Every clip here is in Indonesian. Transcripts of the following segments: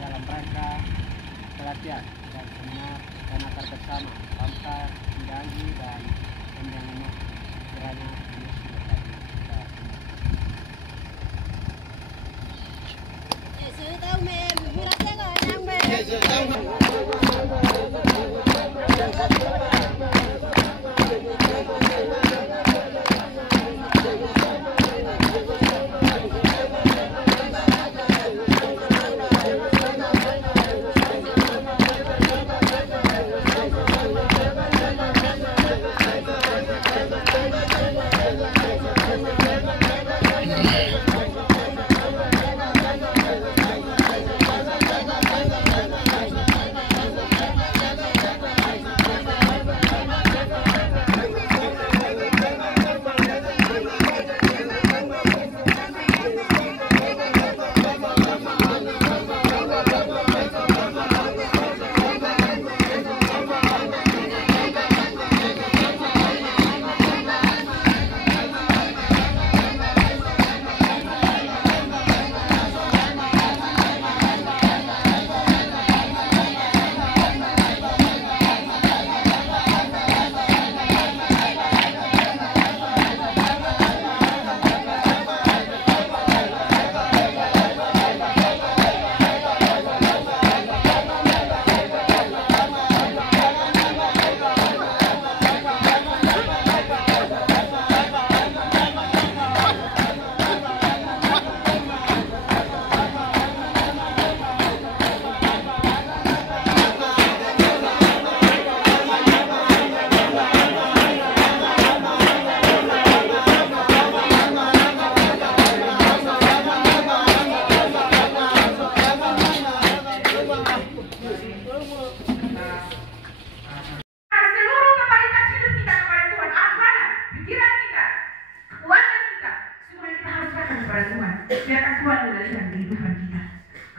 dalam rangka pelatihan dan seminar dan akar bersama bangsa, menjanji dan pendanaan kiranya ini memberkati kita semua. Yesus tahu men, hirapnya kau yang men. Yesus tahu.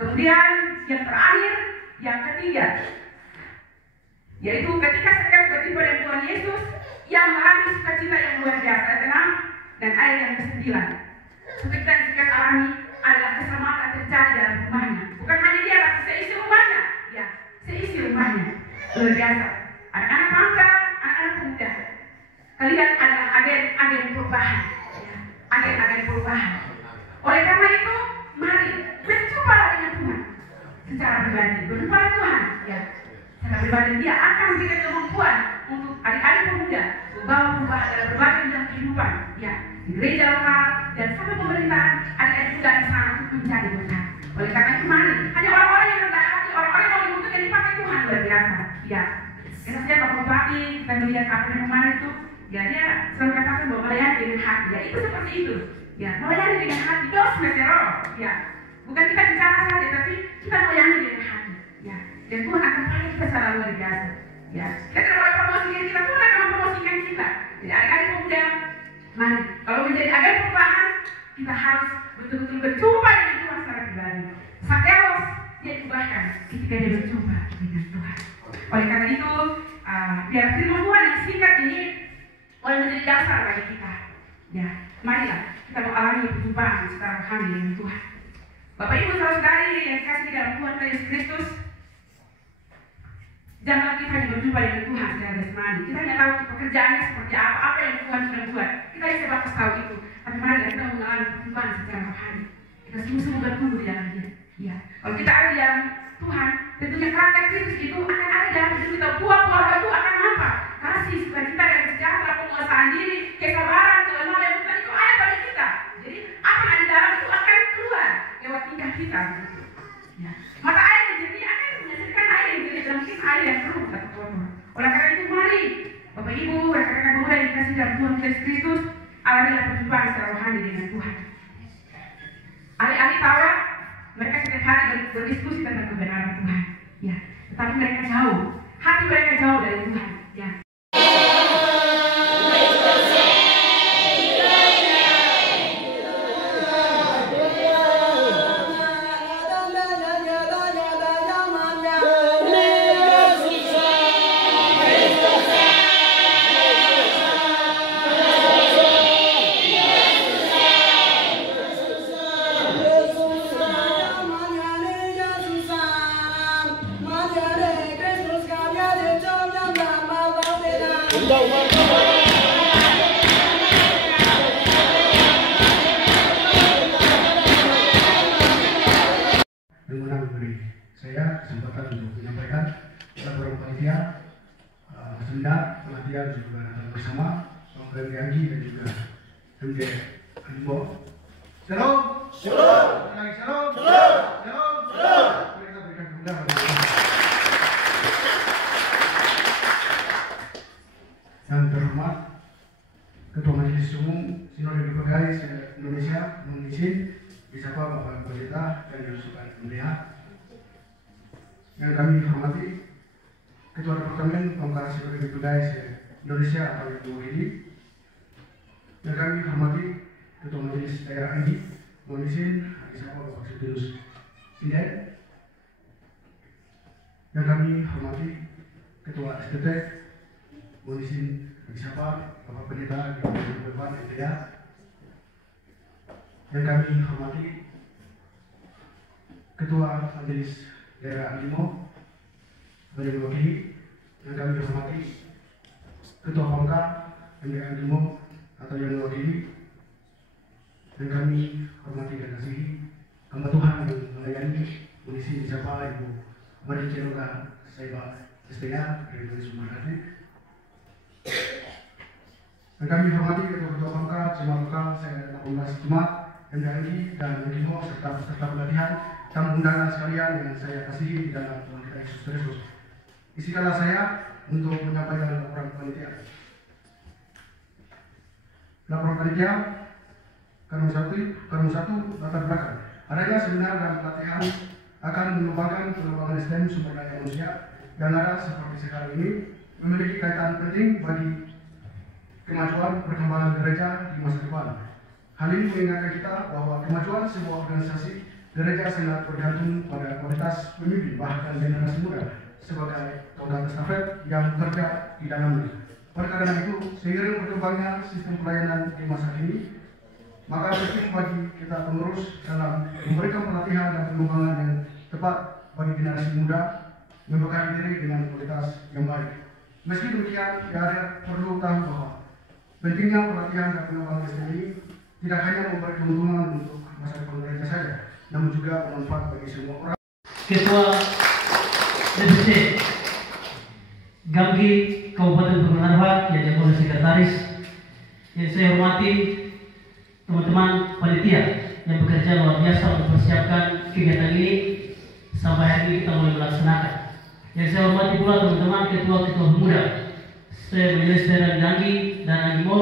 Kemudian yang terakhir, yang ketiga, yaitu ketika saya berjumpa dengan Tuhan Yesus yang mengalami sukacita yang luar biasa, tenang dan air yang ke-9. Sukacita yang saya alami adalah keselamatan terjadi dalam rumahnya. Bukan hanya dia, tapi seisi rumahnya. Ya, seisi rumahnya. Luar biasa. Anak-anak bangsa, anak-anak pemuda. Kalian adalah agen-agen perubahan. Ya, agen-agen perubahan. Oleh karena itu, mari berjumpa dengan Tuhan secara pribadi, berjumpa dengan Tuhan, ya. Secara pribadi dia akan memberikan kemampuan untuk adik-adik pemuda membawa perubahan dalam berbagai bidang kehidupan, ya, di gereja lokal dan sampai pemerintahan adik-adik muda di sana untuk menjadi berkat. Oleh karena itu mari, hanya orang-orang yang rendah hati, orang-orang yang mau dibutuhkan dipakai Tuhan luar biasa. Ya, karena saya Bapak Bupati, kita melihat apa yang kemarin itu, ya dia selalu katakan bahwa melayani dengan hati. Ya itu seperti itu. Ya, melayani dengan hati, dos meterol. Ya, bukan kita bicara saja, tapi kita melayani dengan hati. Ya, dan Tuhan akan pakai kita secara luar biasa. Ya, kita tidak boleh promosikan kita, Tuhan akan mempromosikan kita. Jadi adik-adik pemuda, mari, kalau menjadi agen perubahan, kita harus betul-betul berjumpa dengan Tuhan secara pribadi. Sakeus dia diubahkan ketika dia berjumpa dengan Tuhan. Oleh karena itu, biar firman Tuhan yang singkat ini boleh menjadi dasar bagi kita. Ya, marilah kita mengalami perjumpaan secara rohani dengan Tuhan. Bapak Ibu saudari yang dikasihi dalam Tuhan Yesus Kristus, janganlah kita hanya berjumpa dengan Tuhan secara jasmani. Kita hanya tahu pekerjaannya seperti apa yang Tuhan sudah buat. Kita hanya sebatas tahu itu. Tapi marilah kita mengalami perjumpaan secara rohani. Kita sungguh-sungguh bertumbuh di dalam Dia. Ya, kalau kita ada di dalam Tuhan, tentunya karakter Kristus itu akan ada dalam hidup kita. Buah-buah itu akan apa? Kasih, sukacita, dan sejahtera, penguasaan diri, kesabaran, kelembutan itu ada pada kita. Jadi apa yang ada di dalam itu akan keluar lewat tingkah kita. Ya. Mata air yang jernih akan menghasilkan air yang jernih, dan mungkin air yang keruh atau kotor. Oleh karena itu mari Bapak Ibu, rekan-rekan pemuda yang dikasih dalam Tuhan Yesus Kristus, alamilah perjumpaan secara rohani dengan Tuhan. Ahli-ahli Taurat, mereka setiap hari berdiskusi tentang kebenaran Tuhan. Ya, tetapi mereka jauh, hati mereka jauh dari Tuhan. Ya. Dengan memberi saya kesempatan untuk menyampaikan laporan panitia seminar pelatihan juga datang bersama Bang Yangi dan juga MD Animo. Shalom. Shalom. Shalom. Shalom. Shalom. Shalom. Mereka berikan kemudahan. Yang terhormat Ketua Majelis Umum Sinode Dipakai Indonesia mohon izin disapa Bapak Pendeta dan Yusupan Melihat. Yang kami hormati Ketua Departemen Pemekaran Sinode Dipakai Indonesia atau Ibu Widi. Yang kami hormati Ketua Majelis Daerah ID mohon izin disapa Bapak Sekjenus Inden. Yang kami hormati Ketua SDT mohon izin disapa Bapak Pendeta di depan NDA. Yang kami hormati Ketua Majelis Daerah Animo Badan Wakili. Yang kami hormati Ketua Pamka MD Animo atau yang mewakili. Yang kami hormati dan kasihi hamba Tuhan yang melayani munisi disapa Ibu Mari Ceroga Saiba SPA dari Sumber Hati. Dan kami hormati Ketua Pamka Jemaat Lokal saya 18 Jumat MDI dan Animo serta peserta pelatihan tamu undangan sekalian yang saya kasihi di dalam Tuhan kita Yesus Kristus. Izinkanlah saya untuk menyampaikan laporan panitia. Laporan panitia Karung satu latar belakang. Adanya seminar dan pelatihan akan mengembangkan pengembangan SDM sumber daya manusia yang ada seperti sekarang ini memiliki kaitan penting bagi kemajuan perkembangan gereja di masa depan. Hal ini mengingatkan kita bahwa kemajuan sebuah organisasi gereja sangat bergantung pada kualitas pemimpin bahkan generasi muda sebagai tongkat estafet yang bekerja di dalamnya. Oleh karena itu, seiring berkembangnya sistem pelayanan di masa kini, maka penting bagi kita pengurus dalam memberikan pelatihan dan pengembangan yang tepat bagi generasi muda membekali diri dengan kualitas yang baik. Meski demikian, ada perlu tahu bahwa pentingnya pelatihan dan pengembangan SDM ini tidak hanya memberi keuntungan untuk masa depan gereja saja, namun juga bermanfaat bagi semua orang. Ketua DPC Gamgi Kabupaten Pegunungan yang oleh sekretaris yang saya hormati teman-teman panitia yang bekerja luar biasa mempersiapkan kegiatan ini sampai hari ini kita mulai melaksanakan. Yang saya hormati pula teman-teman ketua-ketua pemuda. Saya menjadi dan janji dan animo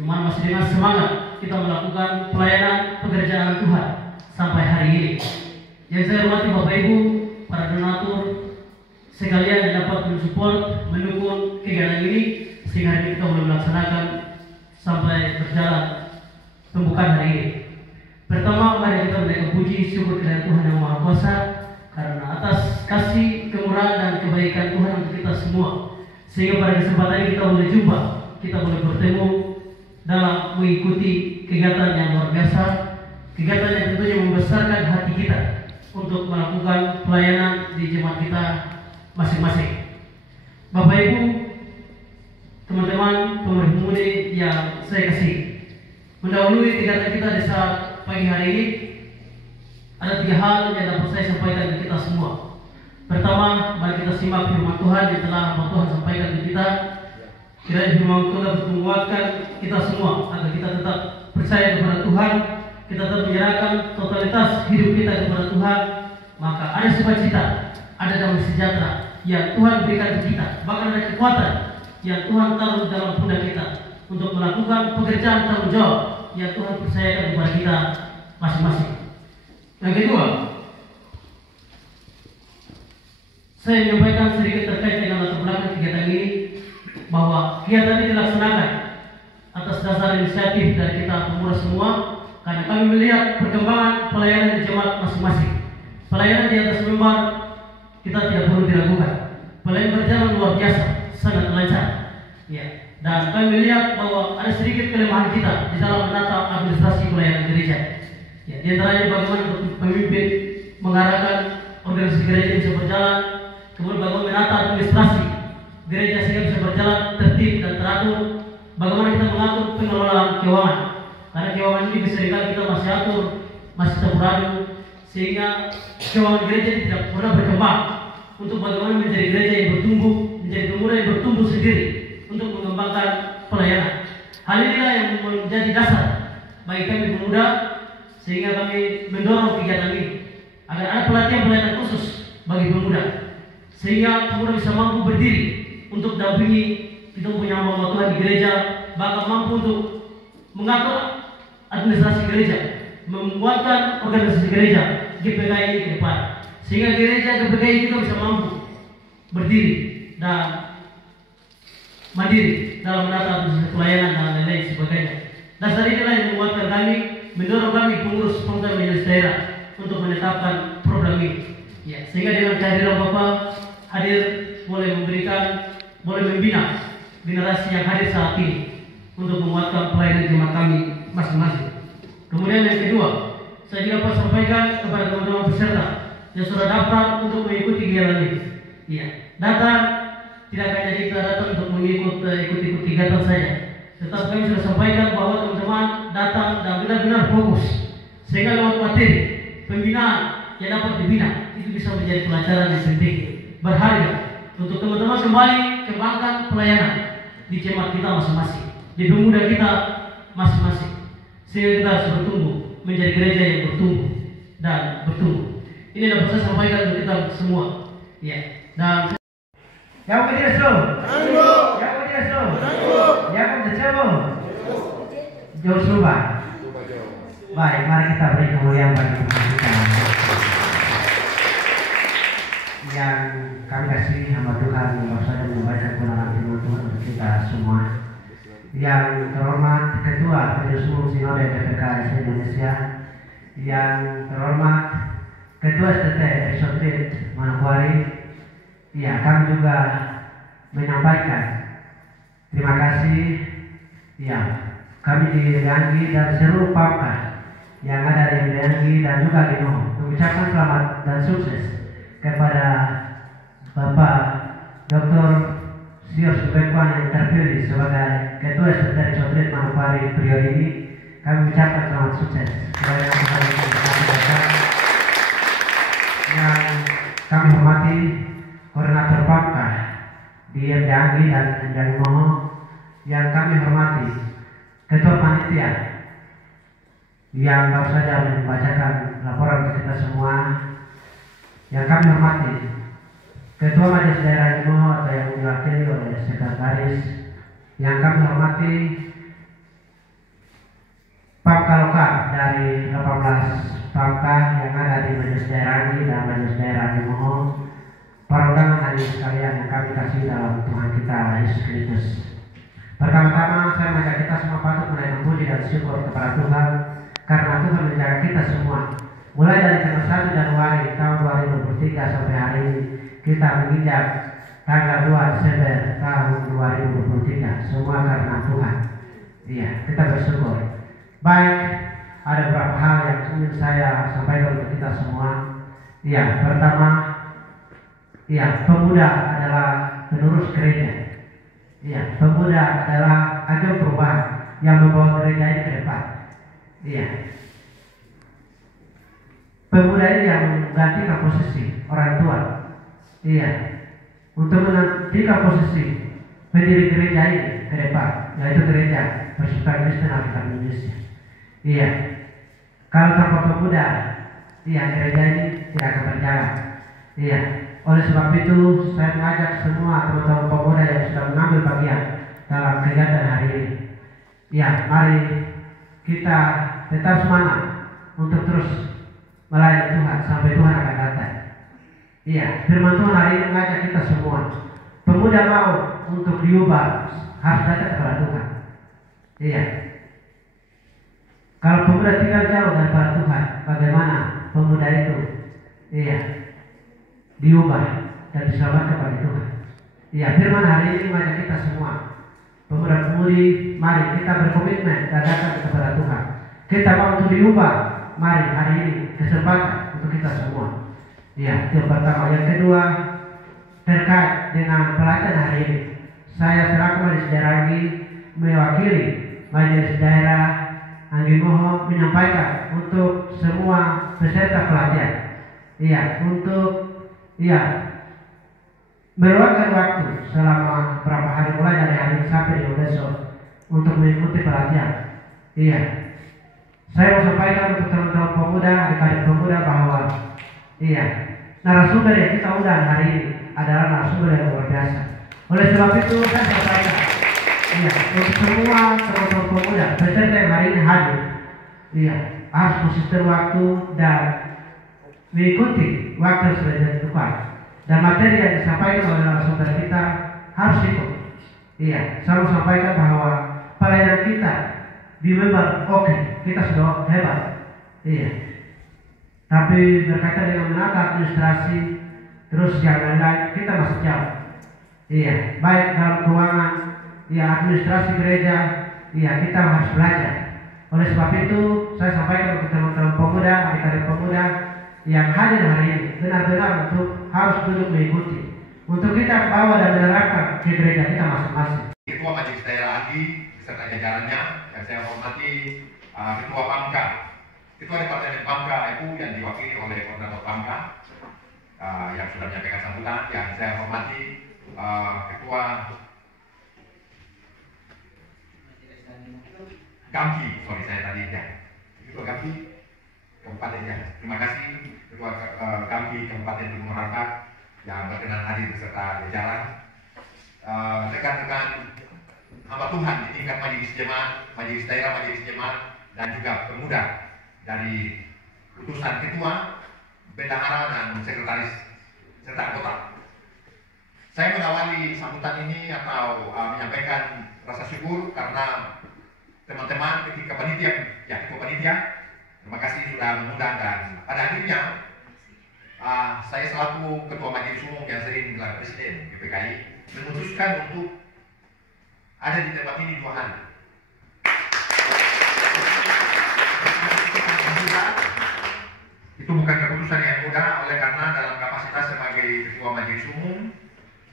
di mana masih dengan semangat kita melakukan pelayanan pekerjaan Tuhan sampai hari ini. Yang saya hormati Bapak Ibu, para donatur sekalian yang dapat mensupport, mendukung kegiatan ini sehingga hari ini kita boleh melaksanakan sampai berjalan pembukaan hari ini. Pertama, mari kita menaikkan puji syukur kepada Tuhan Yang Maha Kuasa karena atas kasih, kemurahan dan kebaikan Tuhan untuk kita semua, sehingga pada kesempatan ini kita boleh jumpa, kita boleh bertemu dalam mengikuti kegiatan yang luar biasa, kegiatan yang tentunya membesarkan hati kita untuk melakukan pelayanan di jemaat kita masing-masing. Bapak Ibu, teman-teman pemuda-pemudi yang saya kasih, mendahului kegiatan kita di saat pagi hari ini, ada 3 hal yang dapat saya sampaikan ke kita semua. Pertama, mari kita simak firman Tuhan yang telah Bapak Tuhan sampaikan ke kita. Kiranya firman Tuhan dapat menguatkan kita semua agar kita tetap percaya kepada Tuhan, kita tetap menyerahkan totalitas hidup kita kepada Tuhan. Maka ada sukacita, ada damai sejahtera yang Tuhan berikan ke kita, bahkan ada kekuatan yang Tuhan taruh dalam pundak kita untuk melakukan pekerjaan tanggung jawab yang Tuhan percayakan kepada kita masing-masing. Yang kedua, saya menyampaikan sedikit terkait dengan latar belakang kegiatan ini, bahwa kegiatan ini dilaksanakan atas dasar inisiatif dari kita pemuda semua, karena kami melihat perkembangan pelayanan di jemaat masing-masing. Pelayanan di atas mimbar kita tidak perlu diragukan, pelayanan berjalan luar biasa, sangat lancar. Ya. Dan kami melihat bahwa ada sedikit kelemahan kita di dalam menata administrasi pelayanan gereja. Ya, di antaranya bagaimana pemimpin mengarahkan organisasi gereja bisa berjalan, kemudian bagaimana menata administrasi gereja sehingga bisa berjalan tertib dan teratur, bagaimana kita mengatur pengelolaan keuangan, karena keuangan ini seringkali kita masih atur, masih campur aduk, sehingga keuangan gereja tidak pernah berkembang untuk bagaimana menjadi gereja yang bertumbuh, menjadi pemuda yang bertumbuh sendiri untuk mengembangkan pelayanan. Hal inilah yang menjadi dasar bagi kami pemuda, sehingga kami mendorong kegiatan ini agar ada pelatihan pelayanan khusus bagi pemuda, sehingga pemuda bisa mampu berdiri untuk dampingi kita punya hamba Tuhan di gereja, bahkan mampu untuk mengatur administrasi gereja, menguatkan organisasi gereja GPKI ini ke depan, sehingga gereja GPKI juga bisa mampu berdiri dan mandiri dalam menata pelayanan dan lain-lain sebagainya. Dasar inilah yang menguatkan kami, mendorong kami pengurus pemuda majelis daerah untuk menetapkan program ini. Ya, sehingga dengan kehadiran Bapak hadir boleh membina generasi yang hadir saat ini untuk menguatkan pelayanan jemaat kami masing-masing. Kemudian yang kedua, saya juga dapat sampaikan kepada teman-teman peserta yang sudah daftar untuk mengikuti kegiatan ini. Ya, datang tidak hanya kita datang untuk ikut kegiatan saja, tetapi kami sudah sampaikan bahwa teman-teman datang dan benar-benar fokus, sehingga lewat materi pembinaan yang dapat dibina itu bisa menjadi pelajaran yang penting berharga untuk teman-teman kembali kembangkan pelayanan di jemaat kita masing-masing, di pemuda kita masing-masing, sehingga kita harus bertumbuh menjadi gereja yang bertumbuh dan bertumbuh. Ini dapat saya sampaikan untuk kita semua. Ya, dan Yang berdias lo, yang berdias lo, yang berdias jauh serubah. Baik, mari kita beri kemuliaan bagi Tuhan kita. Yang kami kasih hamba Tuhan yang baru saja membaca kebenaran firman Tuhan untuk kita semua. Yang terhormat Ketua Majelis Umum Sinode GPKI Indonesia, yang terhormat Ketua STT Exotrit Manokwari. Ya, kami juga menyampaikan terima kasih ya kami di Leanggi dan seluruh Pamka yang ada di Leanggi dan juga di Noho, mengucapkan selamat dan sukses kepada Bapak Dr. Sior Subekwan yang terpilih sebagai Ketua STT Exotrit Manokwari periode ini. Kami mengucapkan selamat sukses kepada yang kami hormati Koordinator Pamka di Leanggi dan Leanggi Noho, yang kami hormati Ketua Panitia yang baru saja membacakan laporan untuk kita semua, yang kami hormati Ketua Majelis Daerah Limoho atau yang diwakili oleh Sekretaris yang kami hormati, Pamka Lokal dari 18 Pamka yang ada di Majelis Daerah ini dan Majelis Daerah Limoho, para undangan hadirin sekalian yang kami kasih dalam Tuhan kita Yesus Kristus. Pertama-tama saya mengajak kita semua patut menaikkan puji dan syukur kepada Tuhan karena Tuhan menjaga kita semua. Mulai dari tanggal 1 Januari tahun 2023 sampai hari ini kita menginjak tanggal 2 Desember tahun 2023. Semua karena Tuhan. Iya, kita bersyukur. Baik, ada beberapa hal yang ingin saya sampaikan untuk kita semua. Iya, pertama, iya, pemuda adalah penerus gereja. Iya, pemuda adalah agen perubahan yang membawa gereja ini ke depan. Iya. Pemuda ini yang menggantikan posisi orang tua. Iya. Untuk menggantikan posisi pendiri gereja ini ke depan, yaitu gereja Persekutuan Kristen Alkitab Indonesia. Iya. Kalau tanpa pemuda, iya, gereja ini tidak akan berjalan. Iya. Oleh sebab itu, saya mengajak semua teman-teman pemuda yang sudah mengambil bagian dalam kegiatan hari ini. Ya, mari kita tetap semangat untuk terus melayani Tuhan sampai Tuhan akan datang. Iya, firman Tuhan hari ini mengajak kita semua. Pemuda mau untuk diubah harus datang kepada Tuhan. Iya. Kalau pemuda tinggal jauh daripada Tuhan, bagaimana pemuda itu? Iya. Diubah dan diselamatkan kepada Tuhan. Ya, firman hari ini mengajak kita semua, pemuda-pemudi, mari kita berkomitmen dan datang kepada Tuhan. Kita mau untuk diubah, mari hari ini kesempatan untuk kita semua. Ya, yang pertama. Yang kedua, terkait dengan pelajaran hari ini, saya selaku Majelis Daerah Anggi mewakili Majelis Daerah Anggi Limoho menyampaikan untuk semua peserta pelajar. Iya, untuk meluangkan waktu selama beberapa hari mulai dari hari ini sampai besok untuk mengikuti pelatihan. Iya, saya mau sampaikan untuk teman-teman pemuda, adik-adik pemuda bahwa narasumber yang kita undang hari ini adalah narasumber yang luar biasa. Oleh sebab itu saya sampaikan, untuk semua teman-teman pemuda peserta yang hari ini hadir, harus konsisten waktu dan mengikuti waktu yang sudah ditentukan, dan materi yang disampaikan oleh narasumber kita harus ikut. Iya, saya mau sampaikan bahwa pelayanan kita di member kita sudah hebat. Iya, tapi berkaitan dengan menata administrasi terus yang lain-lain kita masih jauh. Iya, baik dalam keuangan, administrasi gereja, kita harus belajar. Oleh sebab itu saya sampaikan untuk teman-teman pemuda, adik-adik pemuda yang hadir hari ini benar-benar untuk harus duduk mengikuti untuk kita bawa dan menerapkan ke gereja kita masing-masing. Ketua Majelis Daerah Anggi beserta jajarannya yang saya hormati, Ketua Pamka, Ketua Departemen Pamka FU yang diwakili oleh Koordinator Pamka yang sudah menyampaikan sambutan, yang saya hormati Ketua Gamki, Ketua Gamki Kabupaten ya. Terima kasih Ketua Gamki Kabupaten Timur Rangka yang berkenan hadir beserta jajaran, rekan-rekan hamba Tuhan di tingkat majelis jemaat, majelis daerah, majelis jemaat, dan juga pemuda dari utusan ketua, bendahara, dan sekretaris serta anggota. Saya mengawali sambutan ini atau menyampaikan rasa syukur karena teman-teman ketika panitia, ketua panitia, terima kasih sudah mengundang, dan pada akhirnya saya selaku ketua majelis umum yang sering gelar presiden GPKI memutuskan untuk ada di tempat ini 2 hari. Itu bukan keputusan yang mudah, oleh karena dalam kapasitas sebagai ketua majelis umum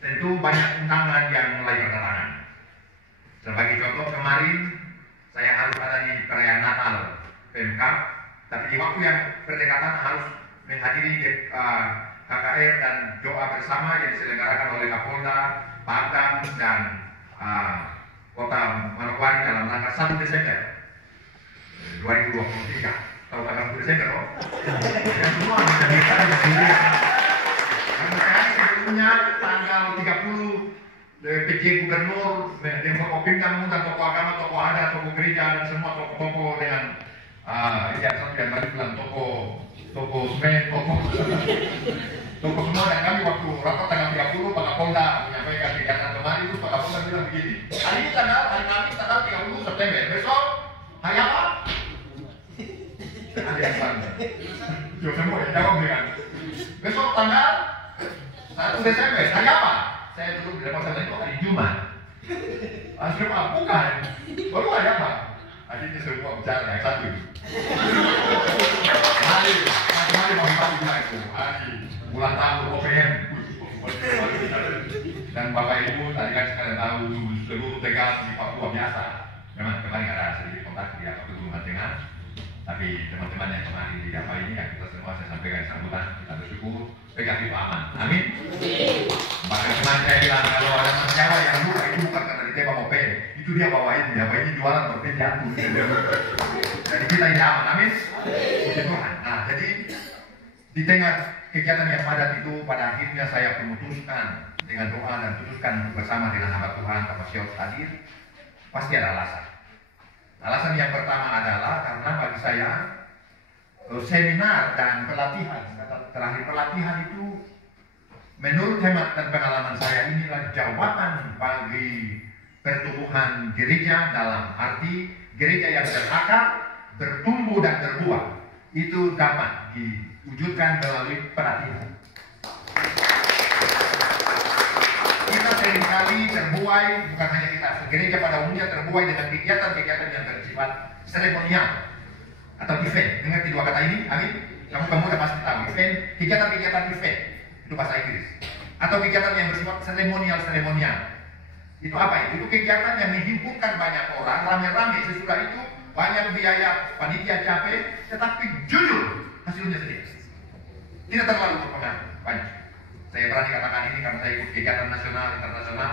tentu banyak undangan yang mulai berdatangan. Sebagai contoh, kemarin saya harus ada di perayaan Natal Pemkab, tapi di waktu yang berdekatan harus menghadiri KKR dan doa bersama yang diselenggarakan oleh Kapolda, Pangdam, dan Kota Manokwari dalam tanggal 1 Desember 2023. Tahu tanggal 1 Desember, dan semua bisa dikatakan di sini. Karena saya pokoknya tanggal 30 PJ Gubernur, Demkopimda mengundang tokoh agama, tokoh adat, tokoh gereja, dan semua tokoh-tokoh dengan yang tadi bilang tokoh semen, tokoh semua. Dan kami waktu rapat tanggal 30 Pak Kapolda menyampaikan kegiatan kemarin itu, Pak Kapolda bilang begini, hari Kamis tanggal 30 September, besok hari apa? Hari yang sama. Semua yang jawab dengan besok tanggal 1 Desember, hari apa? Saya duduk di depan sana itu hari Jumat. Asrama bukan. Baru hari apa? Akhirnya semua bicara yang satu. Mari mau bilang itu hari ulang tahun OPM. Dan Bapak Ibu tadi kan sekalian tahu seluruh Tegal di Papua biasa. Memang kemarin ada sedikit kontak di Pegunungan Tengah. Tapi teman-teman yang kemarin di apa ini ya kita semua saya sampaikan sambutan, kita bersyukur PKP aman. Amin. Bahkan kemarin saya bilang kalau ada senjata yang luka itu bukan karena ditembak OPM, itu dia bawain ya, ini jualan berarti jatuh. Jadi kita ini aman. Amin. Puji Tuhan. Nah, jadi di tengah kegiatan yang padat itu pada akhirnya saya memutuskan dengan doa dan putuskan bersama dengan hamba Tuhan Bapak Syed hadir. Pasti ada alasan. Alasan yang pertama adalah karena bagi saya seminar dan pelatihan, terakhir pelatihan itu menurut hemat dan pengalaman saya inilah jawaban bagi pertumbuhan gereja dalam arti gereja yang berakar, bertumbuh dan berbuah. Itu dapat diwujudkan melalui pelatihan. Kita seringkali terbuai, bukan hanya kita, gereja pada umumnya terbuai dengan kegiatan-kegiatan yang bersifat seremonial atau event. Mengerti dua kata ini? Amin? Kamu udah pasti tahu. Event, kegiatan-kegiatan event. Itu bahasa Inggris. Atau kegiatan yang bersifat seremonial. Itu apa itu? Itu kegiatan yang menghimpunkan banyak orang, rame-rame. Sesudah itu banyak biaya panitia capek, tetapi jujur hasilnya sedikit. Tidak terlalu berpengaruh banyak. Saya berani katakan ini karena saya ikut kegiatan nasional, internasional,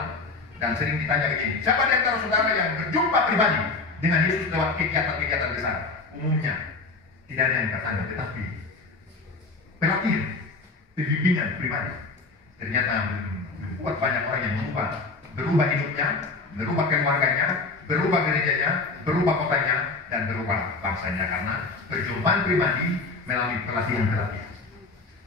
dan sering ditanya begini, siapa di antara saudara yang berjumpa pribadi dengan Yesus lewat kegiatan-kegiatan besar? Umumnya tidak ada yang tertanya, tetapi pelatihan, pembimbingan pribadi ternyata membuat banyak orang yang berubah hidupnya, berubah keluarganya, berubah gerejanya, berubah kotanya, dan berubah bangsanya karena perjumpaan pribadi melalui pelatihan-pelatihan.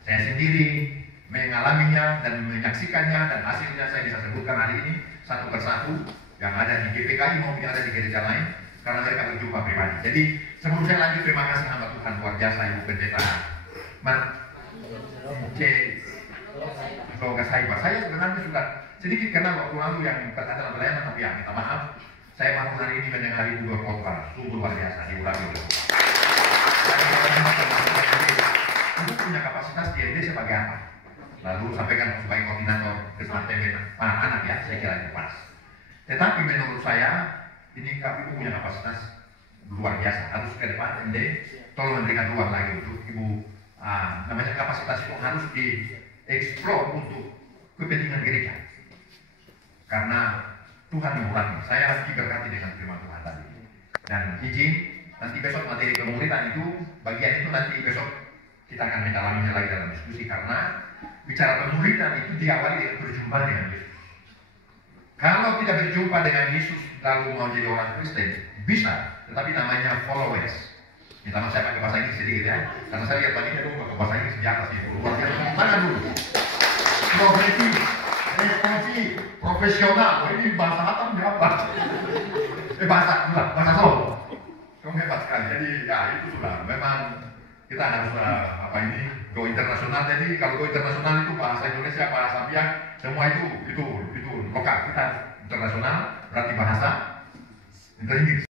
Saya sendiri mengalaminya dan menyaksikannya, dan hasilnya saya bisa sebutkan hari ini satu persatu yang ada di GPKI maupun yang ada di gereja lain karena mereka berjumpa pribadi. Jadi sebelum saya lanjut, terima kasih hamba Tuhan luar biasa Ibu Pendeta saya sebenarnya sudah sedikit kenal waktu lalu yang berkata dalam pelayanan, tapi ya minta maaf, saya baru hari ini mendengar Ibu berkhotbah sungguh luar biasa di Ulangi. Ibu punya kapasitas di MD sebagai apa? Lalu sampaikan sebagai koordinator keselamatan anak ya, saya kira itu pas. Tetapi menurut saya ini Ibu punya kapasitas luar biasa. Harus ke depan MD tolong memberikan ruang lagi untuk Ibu. Namanya kapasitas itu harus dieksplor untuk kepentingan gereja. Karena Tuhan memulai. Saya harus diberkati dengan firman Tuhan tadi. Dan izin nanti besok materi pemuritan itu bagian itu nanti besok kita akan mendalaminya lagi dalam diskusi karena bicara pemuritan itu diawali dengan berjumpa dengan Yesus. Kalau tidak berjumpa dengan Yesus lalu mau jadi orang Kristen, bisa, tetapi namanya followers. Minta maaf saya pakai bahasa Inggris sedikit ya, karena saya lihat tadi itu pakai bahasa Inggris di atas itu. Luar biasa, mana dulu? Profesi, responsi, profesional. Ini bahasa apa berapa? Bahasa Solo. Kamu hebat sekali. Jadi ya itu sudah memang kita harus go internasional. Jadi kalau go internasional itu bahasa Indonesia, bahasa Biak, semua itu lokal. Kita internasional berarti bahasa Inggris.